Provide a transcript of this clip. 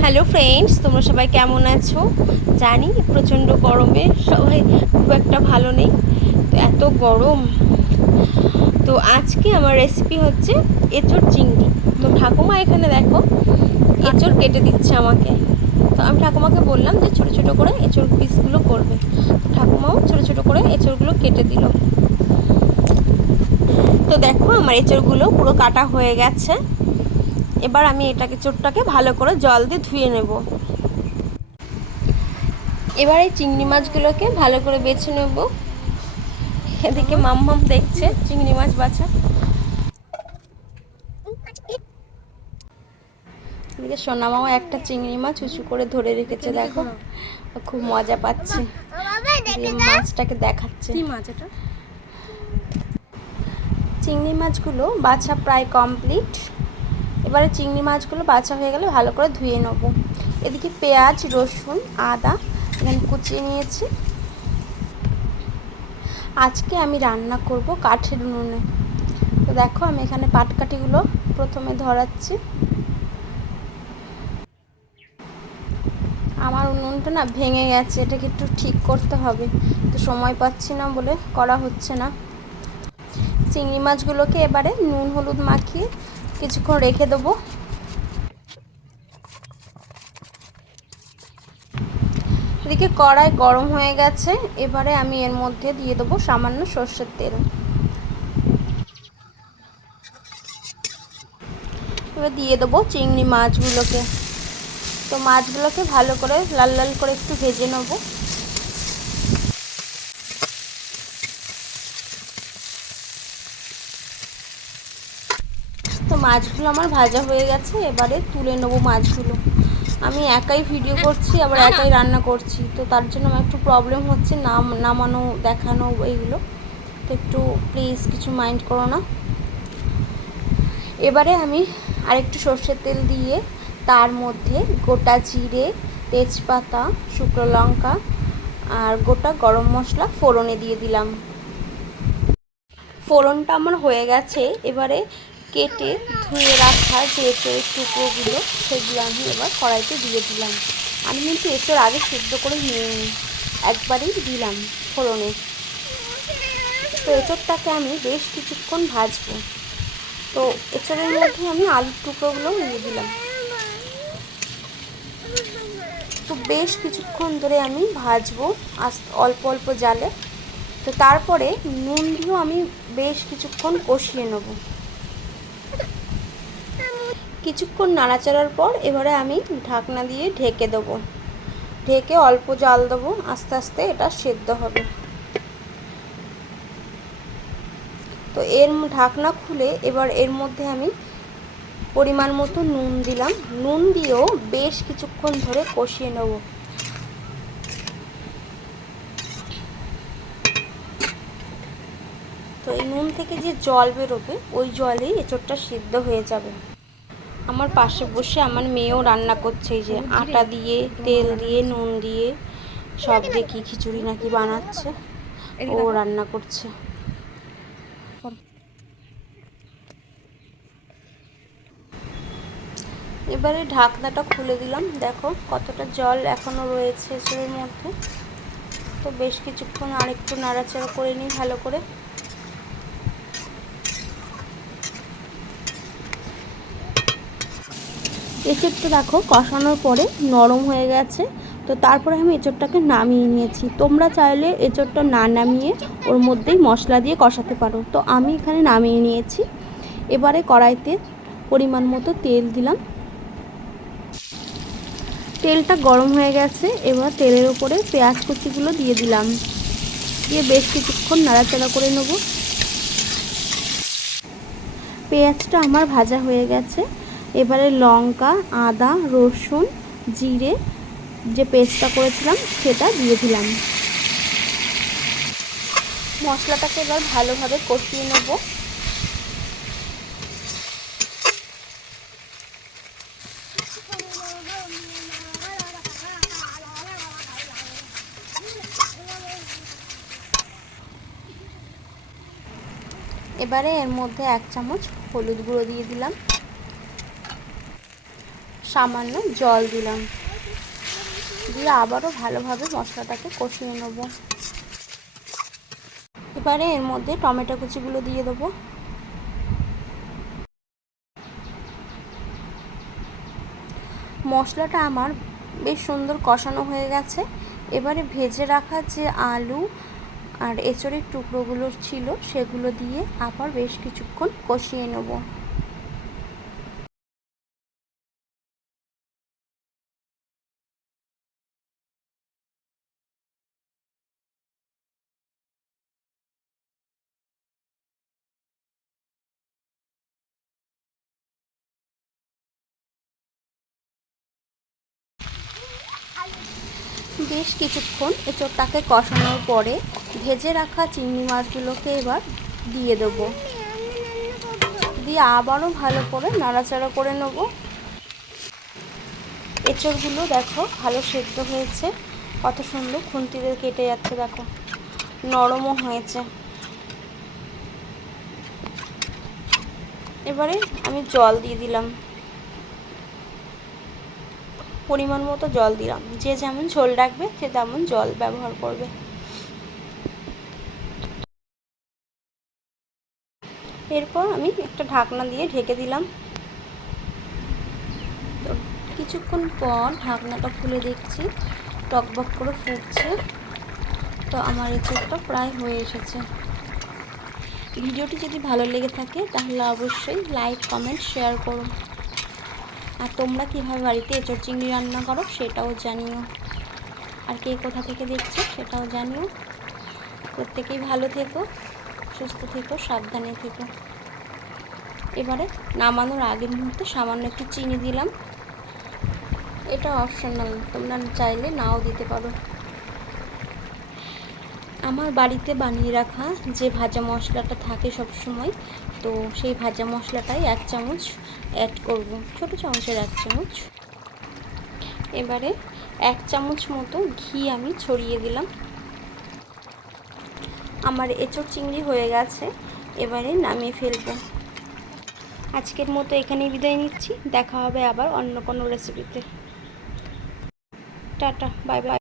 Hello friends, তোমরা সবাই কেমন আছো? জানি প্রচণ্ড গরমে সবাই খুব একটা ভালো নেই। তো এত গরম, তো আজকে আমার রেসিপি হচ্ছে এঁচোড় চিংড়ি। তো ঠাকুমা এখানে দেখো এঁচোড় কেটে দিচ্ছে আমাকে। তো আমি ঠাকুমাকে বললাম যে ছোটো ছোটো করে এঁচোড় পিসগুলো করবে। তো ঠাকুমাও ছোটো ছোটো করে এঁচোড়গুলো কেটে দিল। তো দেখো আমার এঁচোড়গুলো পুরো কাটা হয়ে গেছে। এবার আমি এঁচোড়টাকে ভালো করে জল দিয়ে ধুয়ে নেব। এবার এই চিংড়ি মাছগুলোকে ভালো করে বেছে নেব। এদিকে মাম্মাম দেখছে চিংড়ি মাছ বাছা, এদিকে সোনামাও একটা চিংড়ি মাছ উঁচু করে ধরে রেখেছে, দেখো খুব মজা পাচ্ছে, মাছটাকে দেখাচ্ছে। চিংড়ি মাছগুলো বাছা প্রায় কমপ্লিট। এবারে চিংড়ি মাছগুলো বাছা হয়ে গেলে ভালো করে ধুয়ে নেব। এদিকে পেঁয়াজ, রসুন, আদা এখানে কুচিয়ে নিয়েছি। আজকে আমি রান্না করব কাঠের উনুনে। তো দেখো আমি এখানে পাটকাঠিগুলো প্রথমে ধরাচ্ছি। আমার উনুনটা না ভেঙে গেছে, এটাকে একটু ঠিক করতে হবে, তো সময় পাচ্ছি না বলে করা হচ্ছে না। চিংড়ি মাছগুলোকে এবারে নুন হলুদ মাখিয়ে কিছুক্ষণ রেখে দেবো। এদিকে কড়াই গরম হয়ে গেছে, এবারে আমি এর মধ্যে দিয়ে দেবো সামান্য সর্ষের তেল। এবার দিয়ে দেবো চিংড়ি মাছগুলোকে। তো মাছগুলোকে ভালো করে লাল লাল করে একটু ভেজে নেবো। তো মাছগুলো আমার ভাজা হয়ে গেছে, এবারে তুলে নেবো মাছগুলো। আমি একাই ভিডিও করছি, আবার একাই রান্না করছি, তো তার জন্য আমার একটু প্রবলেম হচ্ছে নামানো দেখানো এইগুলো, তো একটু প্লিজ কিছু মাইন্ড করো না। এবারে আমি আরেকটু সর্ষের তেল দিয়ে তার মধ্যে গোটা জিরে, তেজপাতা, শুকনো লঙ্কা আর গোটা গরম মশলা ফোড়নে দিয়ে দিলাম। ফোড়নটা আমার হয়ে গেছে, এবারে কেটে ধুয়ে রাখা যে এঁচোড়ের টুকরোগুলো সেগুলো আমি এবার কড়াইতে দিয়ে দিলাম। আমি কিন্তু এঁচোড় আগে সিদ্ধ করে নিয়ে একবারেই দিলাম ফোড়নে। তো এঁচোড়টাকে আমি বেশ কিছুক্ষণ ভাজবো। তো এঁচোড়ের মধ্যে আমি আলুর টুকরোগুলো দিয়ে দিলাম। তো বেশ কিছুক্ষণ ধরে আমি ভাজবো অল্প অল্প জালে। তো তারপরে নুন দিয়েও আমি বেশ কিছুক্ষণ কষিয়ে নেব। কিছুক্ষণ নাড়াচাড়ার পর এবারে আমি ঢাকনা দিয়ে ঢেকে দেবো। ঢেকে অল্প জাল দেবো, আস্তে আস্তে এটা সেদ্ধ হবে। তো এর ঢাকনা খুলে এবার এর মধ্যে আমি পরিমাণ মতো নুন দিলাম। নুন দিয়েও বেশ কিছুক্ষণ ধরে কষিয়ে নেব। তো এই নুন থেকে যে জল বেরোবে ওই জলেই এঁচোড়টা সিদ্ধ হয়ে যাবে। আমার পাশে বসে আমার মেয়েও রান্না করছে, এই যে আটা দিয়ে, তেল দিয়ে, নুন দিয়ে সব দিয়ে কি খিচুড়ি নাকি বানাচ্ছে, ও রান্না করছে। এবারে ঢাকনাটা খুলে দিলাম, দেখো কতটা জল এখনও রয়েছে এঁচোড়ের মধ্যে। তো বেশ কিছুক্ষণ আরেকটু নাড়াচাড়া করে নিই ভালো করে। এঁচোড়টা দেখো কষানোর পরে নরম হয়ে গেছে। তো তারপরে আমি এঁচোড়টাকে নামিয়ে নিয়েছি। তোমরা চাইলে এঁচোড়টা না নামিয়ে ওর মধ্যেই মশলা দিয়ে কষাতে পারো, তো আমি এখানে নামিয়ে নিয়েছি। এবারে কড়াইতে পরিমাণ মতো তেল দিলাম। তেলটা গরম হয়ে গেছে, এবার তেলের উপরে পেঁয়াজ কুচিগুলো দিয়ে দিলাম, দিয়ে বেশ কিছুক্ষণ নাড়াচাড়া করে নেব। পেঁয়াজটা আমার ভাজা হয়ে গেছে, এবারে লঙ্কা, আদা, রসুন, জিরে যে পেস্টটা করেছিলাম সেটা দিয়ে দিলাম। মশলাটাকে এবার ভালোভাবে কষিয়ে নেব। এবারে এর মধ্যে 1 চামচ হলুদ গুঁড়ো দিয়ে দিলাম, সামান্য জল দিলাম, দিয়ে আবারও ভালোভাবে মশলাটাকে কষিয়ে নেব। এবারে এর মধ্যে টমেটো কুচিগুলো দিয়ে দেবো। মশলাটা আমার বেশ সুন্দর কষানো হয়ে গেছে। এবারে ভেজে রাখা যে আলু আর এঁচড়ের টুকরোগুলো ছিল সেগুলো দিয়ে আবার বেশ কিছুক্ষণ কষিয়ে নেব। বেশ কিছুক্ষণ এঁচড়টাকে কষানোর পরে ভেজে রাখা চিংড়ি মাছগুলোকে এবার দিয়ে দেবো, দিয়ে আবারও ভালো করে নাড়াচাড়া করে নেব। এঁচড়গুলো দেখো ভালো সেদ্ধ হয়েছে, কত সুন্দর খুন্তিতে কেটে যাচ্ছে, দেখো নরমও হয়েছে। এবারে আমি জল দিয়ে দিলাম, পরিমাণ মতো জল দিলাম। যে যেমন ঝোল রাখবে সে তেমন জল ব্যবহার করবে। এরপর আমি একটা ঢাকনা দিয়ে ঢেকে দিলাম। তো কিছুক্ষণ পর ঢাকনাটা খুলে দেখছি টকবক করে ফুটছে। তো আমার এঁচড়টা প্রায় হয়ে এসেছে। ভিডিওটি যদি ভালো লেগে থাকে তাহলে অবশ্যই লাইক, কমেন্ট, শেয়ার করো। আর তোমরা কীভাবে বাড়িতে এঁচড় চিংড়ি রান্না করো সেটাও জানিও। আর কে কোথা থেকে দেখছো সেটাও জানিও। প্রত্যেকেই ভালো থেকো, সুস্থ থেকো, সাবধানে থেকো। এবারে নামানোর আগের মুহূর্তে সামান্য একটু চিনি দিলাম, এটা অপশনাল, তোমরা চাইলে নাও দিতে পারো। আমার বাড়িতে বানিয়ে রাখা যে ভাজা মশলাটা থাকে সব সময়, তো সেই ভাজা মশলাটাই 1 চামচ অ্যাড করব, ছোটো চামচের 1 চামচ। এবারে 1 চামচ মতো ঘি আমি ছড়িয়ে দিলাম। আমার এঁচড় চিংড়ি হয়ে গেছে, এবারে নামিয়ে ফেলবো। আজকের মতো এখানেই বিদায় নিচ্ছি, দেখা হবে আবার অন্য কোনো রেসিপিতে। Tata, bye bye.